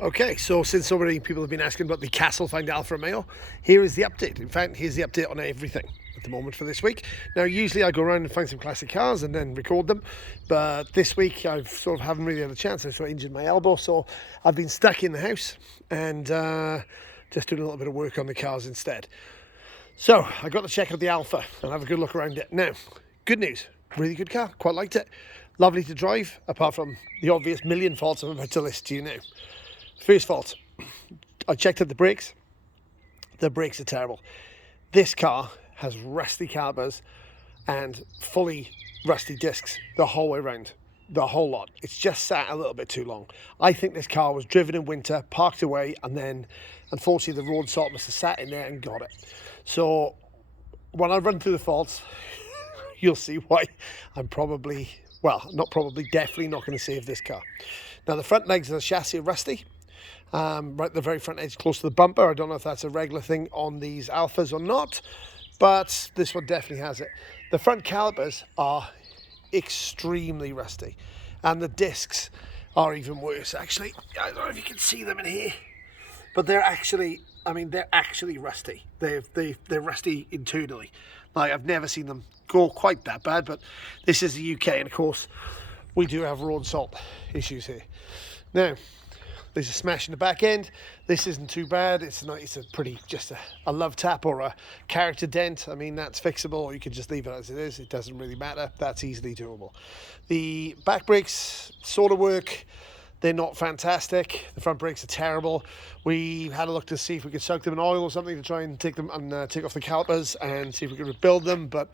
Okay, so since so many people have been asking about the Castle Find Alfa Romeo, here is the update. In fact, here's the update on everything at the moment for this week. Now, usually I go around and find some classic cars and then record them, but this week I've sort of haven't really had a chance. I sort of injured my elbow, so I've been stuck in the house and just doing a little bit of work on the cars instead. So I got to check out the Alfa and have a good look around it. Now, good news, really good car, quite liked it. Lovely to drive, apart from the obvious million faults I'm about to list to you now. First fault, I checked out the brakes. The brakes are terrible. This car has rusty calipers and fully rusty discs the whole way around, the whole lot. It's just sat a little bit too long. I think this car was driven in winter, parked away, and then unfortunately the road salt must have sat in there and got it. So when I run through the faults, you'll see why I'm probably, well, not probably, definitely not going to save this car. Now the front legs of the chassis are rusty. Right at the very front edge, close to the bumper. I don't know if that's a regular thing on these Alfas or not, but this one definitely has it. The front calipers are extremely rusty, and the discs are even worse. Actually, I don't know if you can see them in here, but they're actually, I mean, they're actually rusty. They're rusty internally. Like, I've never seen them go quite that bad, but this is the UK, and of course, we do have road salt issues here. Now, there's a smash in the back end. This isn't too bad. It's a pretty, just a love tap or a character dent. I mean, that's fixable, or you could just leave it as it is. It doesn't really matter. That's easily doable. The back brakes sort of work. They're not fantastic. The front brakes are terrible. We had a look to see if we could soak them in oil or something to try and take them and take off the calipers and see if we could rebuild them. But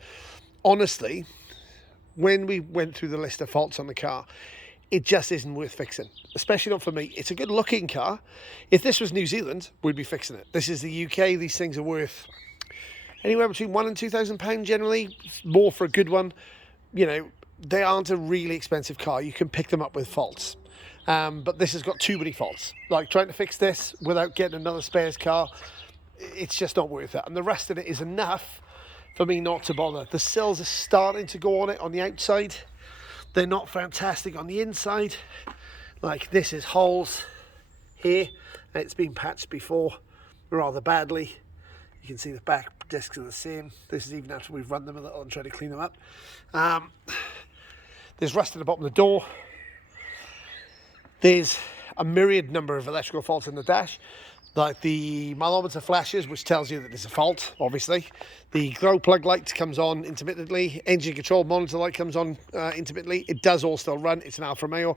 honestly, when we went through the list of faults on the car, it just isn't worth fixing, especially not for me. It's a good looking car. If this was New Zealand, we'd be fixing it. This is the UK. These things are worth anywhere between £1,000 and £2,000 generally, more for a good one. You know, they aren't a really expensive car. You can pick them up with faults. But this has got too many faults. Like, trying to fix this without getting another spares car, it's just not worth it. And the rest of it is enough for me not to bother. The sills are starting to go on it on the outside. They're not fantastic on the inside. Like, this is holes here. It's been patched before rather badly. You can see the back discs are the same. This is even after we've run them a little and tried to clean them up. There's rust at the bottom of the door. There's a myriad number of electrical faults in the dash. Like the mileometer flashes, which tells you that there's a fault, obviously. The glow plug light comes on intermittently. Engine control monitor light comes on intermittently. It does all still run. It's an Alfa Romeo.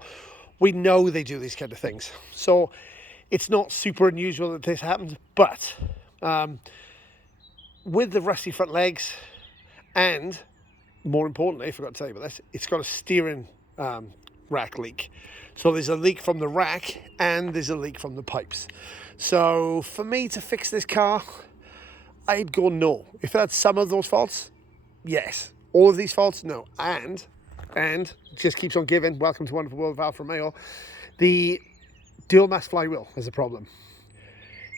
We know they do these kind of things. So it's not super unusual that this happens. But with the rusty front legs, and more importantly, I forgot to tell you about this, it's got a steering rack leak. So there's a leak from the rack and there's a leak from the pipes. So for me to fix this car, I'd go no. If it had some of those faults, yes. All of these faults, no. And it just keeps on giving. Welcome to Wonderful World of Alfa Romeo. The dual mass flywheel is a problem.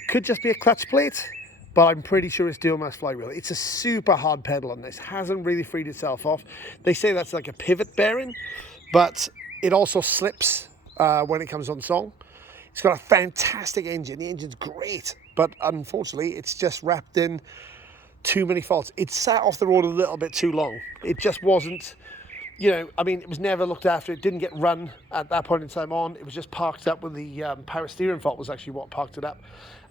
Could just be a clutch plate, but I'm pretty sure it's dual mass flywheel. It's a super hard pedal on this. Hasn't really freed itself off. They say that's like a pivot bearing, but it also slips when it comes on song. It's got a fantastic engine. The engine's great, but unfortunately, it's just wrapped in too many faults. It sat off the road a little bit too long. It just wasn't, you know, I mean, it was never looked after. It didn't get run at that point in time on. It was just parked up with the power steering fault was actually what parked it up.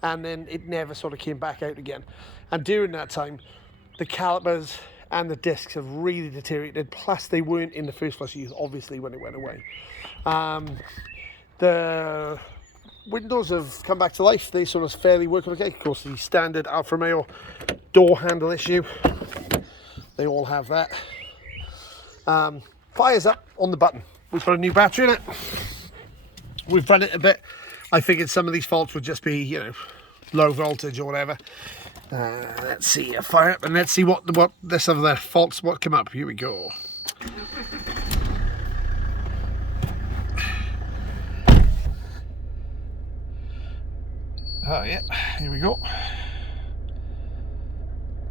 And then it never sort of came back out again. And during that time, the calipers and the discs have really deteriorated. Plus, they weren't in the first flush use, obviously, when it went away. The windows have come back to life. They sort of fairly work okay. Of course, the standard Alfa Romeo door handle issue. They all have that. Fires up on the button. We've got a new battery in it. We've run it a bit. I figured some of these faults would just be, you know, low voltage or whatever. Let's see, fire up and let's see what this other faults what come up. Here we go. Oh yeah, here we go.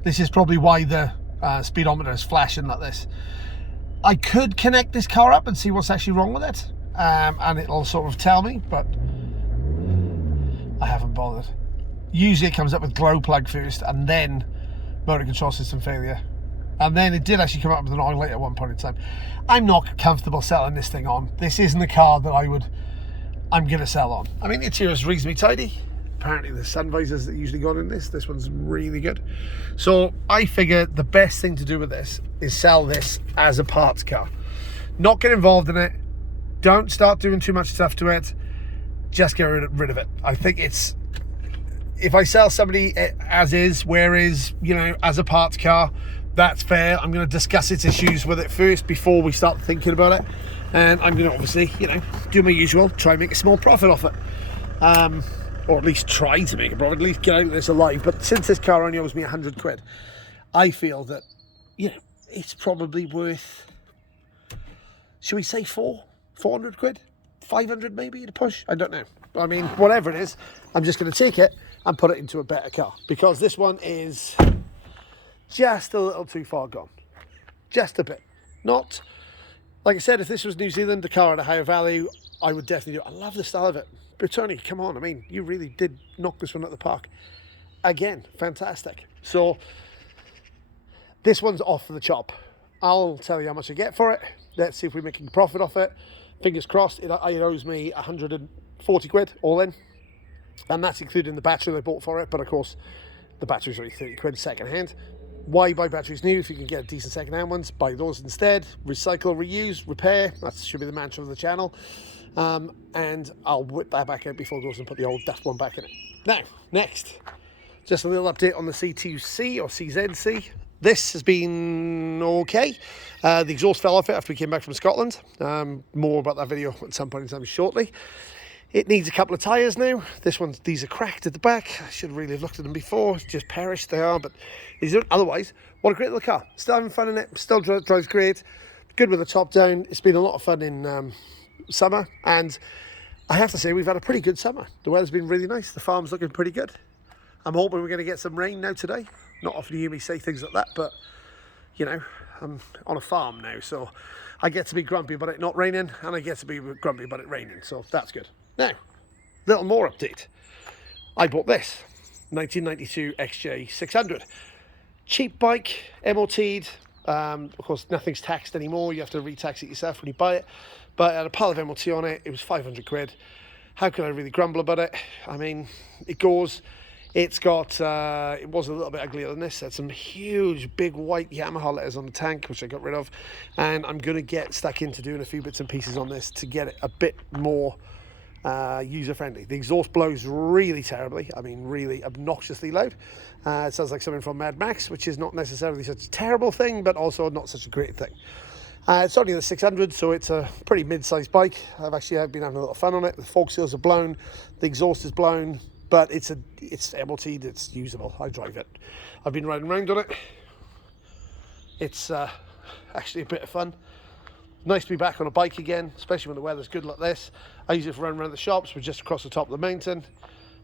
This is probably why the speedometer is flashing like this. I could connect this car up and see what's actually wrong with it, and it'll sort of tell me, but I haven't bothered. Usually it comes up with glow plug first and then motor control system failure. And then it did actually come up with an oil light at one point in time. I'm not comfortable selling this thing on. This isn't a car that I'm going to sell on. I mean, the interior is reasonably tidy. Apparently the sun visors that usually go in this one's really good. So I figure the best thing to do with this is sell this as a parts car. Not get involved in it. Don't start doing too much stuff to it. Just get rid of it. I think it's, if I sell somebody as is, where is, you know, as a parts car, that's fair. I'm going to discuss its issues with it first before we start thinking about it. And I'm going to obviously, you know, do my usual, try and make a small profit off it. Or at least try to make a profit, at least get out of this alive. But since this car only owes me 100 quid, I feel that, you know, it's probably worth, should we say 400 quid? 500 maybe to push? I don't know. I mean, whatever it is, I'm just going to take it and put it into a better car. Because this one is just a little too far gone. Just a bit. Not, like I said, if this was New Zealand, a car at a higher value, I would definitely do it. I love the style of it. But Tony, come on, I mean, you really did knock this one at the park. Again, fantastic. So, this one's off for the chop. I'll tell you how much I get for it. Let's see if we're making a profit off it. Fingers crossed, it owes me 140 quid all in. And that's including the battery I bought for it. But of course, the battery's only 30 quid second hand. Why buy batteries new if you can get decent second hand ones? Buy those instead. Recycle, reuse, repair. That should be the mantra of the channel. And I'll whip that back out before it goes and put the old daft one back in it. Now, next, just a little update on the C2C or CZC. This has been okay. The exhaust fell off it after we came back from Scotland. More about that video at some point in time shortly. It needs a couple of tyres now. These are cracked at the back. I should really have looked at them before. It's just perished, they are, but these are, otherwise, what a great little car. Still having fun in it, still drives great. Good with the top down. It's been a lot of fun in summer, and I have to say we've had a pretty good summer. The weather's been really nice. The farm's looking pretty good. I'm hoping we're going to get some rain now today. Not often you hear me say things like that, but you know, I'm on a farm now, so I get to be grumpy about it not raining, and I get to be grumpy about it raining, so that's good. Now, little more update. I bought this 1992 xj600. Cheap bike, MOT'd. Of course, nothing's taxed anymore. You have to re-tax it yourself when you buy it. But it had a pile of MOT on it. It was 500 quid. How can I really grumble about it? I mean, it goes. It's got, it was a little bit uglier than this. It had some huge, big white Yamaha letters on the tank, which I got rid of. And I'm going to get stuck into doing a few bits and pieces on this to get it a bit more user-friendly. The exhaust blows really terribly. I mean, really obnoxiously loud. It sounds like something from Mad Max, which is not necessarily such a terrible thing, but also not such a great thing. It's only the 600, so it's a pretty mid-sized bike. I've been having a lot of fun on it. The fork seals are blown, the exhaust is blown, but it's MOT'd, it's usable. I drive it. I've been riding around on it. It's actually a bit of fun. Nice to be back on a bike again, especially when the weather's good like this. I use it for running around the shops. We're just across the top of the mountain.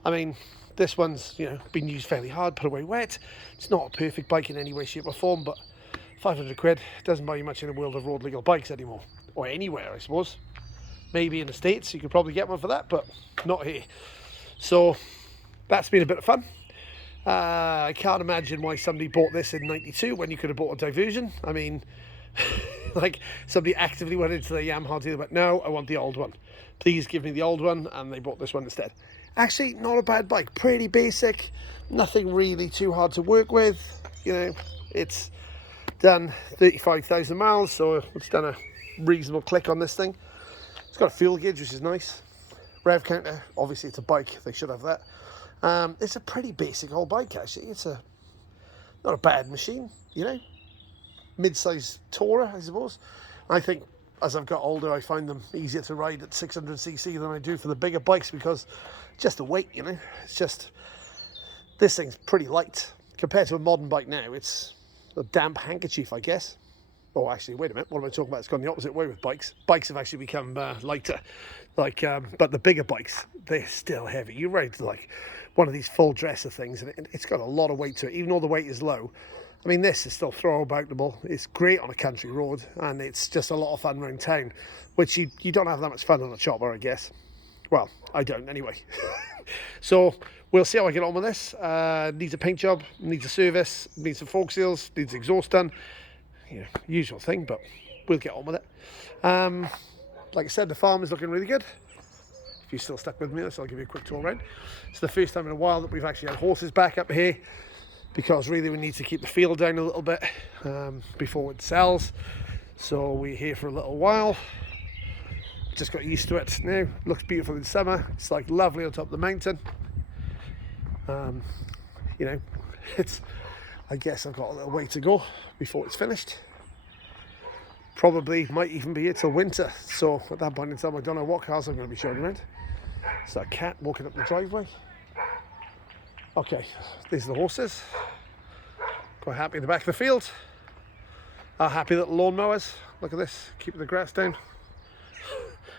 I mean, this one's, you know, been used fairly hard, put away wet. It's not a perfect bike in any way, shape or form, but 500 quid doesn't buy you much in the world of road legal bikes anymore. Or anywhere, I suppose. Maybe in the States, you could probably get one for that, but not here. So, that's been a bit of fun. I can't imagine why somebody bought this in 92 when you could have bought a Diversion. I mean, like somebody actively went into the Yamaha dealer, but no, I want the old one. Please give me the old one, and they bought this one instead. Actually, not a bad bike. Pretty basic. Nothing really too hard to work with. You know, it's done 35,000 miles, so it's done a reasonable click on this thing. It's got a fuel gauge, which is nice. Rev counter, obviously it's a bike, they should have that. It's a pretty basic old bike, actually. It's not a bad machine, you know. Mid-sized tourer, I suppose. I think as I've got older, I find them easier to ride at 600cc than I do for the bigger bikes, because just the weight, you know. It's just, this thing's pretty light. Compared to a modern bike now, it's a damp handkerchief, I guess. Oh, actually, wait a minute. What am I talking about? It's gone the opposite way with bikes. Bikes have actually become lighter. Like, but the bigger bikes, they're still heavy. You ride like one of these full dresser things, and it's got a lot of weight to it, even though the weight is low. I mean, this is still throw-aboutable. It's great on a country road, and it's just a lot of fun around town, which you don't have that much fun on a chopper, I guess. Well, I don't anyway. So we'll see how I get on with this. Needs a paint job, needs a service, needs some fork seals, needs exhaust done. Usual thing, but we'll get on with it. Like I said, the farm is looking really good. If you're still stuck with me, so I'll give you a quick tour around. It's the first time in a while that we've actually had horses back up here, because really we need to keep the field down a little bit before it sells. So we're here for a little while. Just got used to it now. Looks beautiful in summer. It's like lovely on top of the mountain. It's, I guess I've got a little way to go before it's finished. Probably might even be here till winter. So at that point in time, I don't know what cars I'm going to be showing around. It's that cat walking up the driveway. Okay, these are the horses. Quite happy in the back of the field. Our happy little lawnmowers. Look at this, keeping the grass down.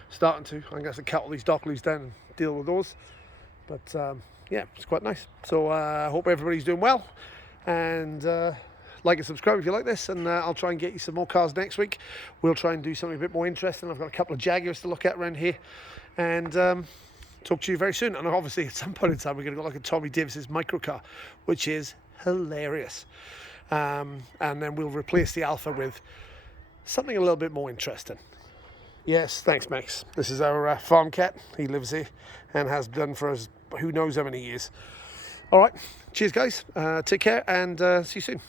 Starting to. I'm going to have to cut all these dock leaves down and deal with those. But yeah, it's quite nice. So I hope everybody's doing well. And like and subscribe if you like this, and I'll try and get you some more cars next week. We'll try and do something a bit more interesting. I've got a couple of Jaguars to look at around here, and talk to you very soon. And obviously at some point in time we're going to go like a Tommy Davis's microcar, which is hilarious, and then we'll replace the Alfa with something a little bit more interesting. Yes, thanks Max. This is our farm cat. He lives here and has done for us who knows how many years. All right, cheers guys, take care, and see you soon.